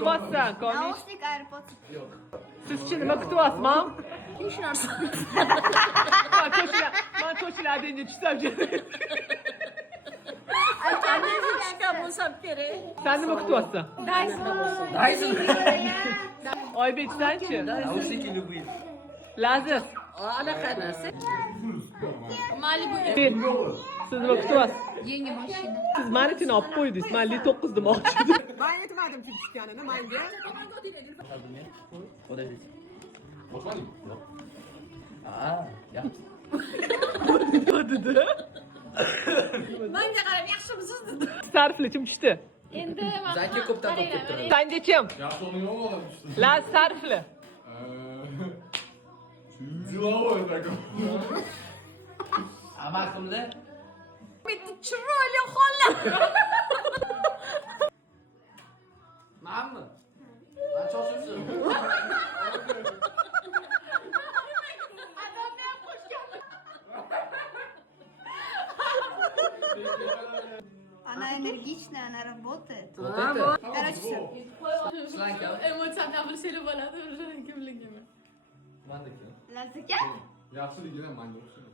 kutyapsan, Komil? Nausnik AirPods. Siz-chi nima kutyapman? Hech narsa. Men to'chilardan endi tushsam Qanday ishga bo'lsam kerak? Sen nima kutyapsan? Dyson. Oybek sanchi? Nausniki любые. Laziz, Anaqa narsa. Malibu. siz nima kutyapsiz? Yangi mashina. Siz meni uchun olib qo'ydingiz. Men li 9 demoqchi edim. Ben aytmadim ki tushganini menga. Подождите. А, я. Nima dedi? Menga qarab yaxshimisiz dedi. Sarfli kim tushdi? Endi Zaki ko'pdan ko'p kelib turadi. Sanga kim? Yaxshi o'ynagan bolam işte. La sarfli. Деловой такой. A marhumda bitta chiroyli xola. manmi? Ben cho'chibsiz. Она энергичная, она работает. Вот это. Короче, все. Slanka. Emotsiyamdan bir şeyler bo'ladi, kimligimi. Mandaki. Lazika? Yaxshi degan manga o'xshaydi.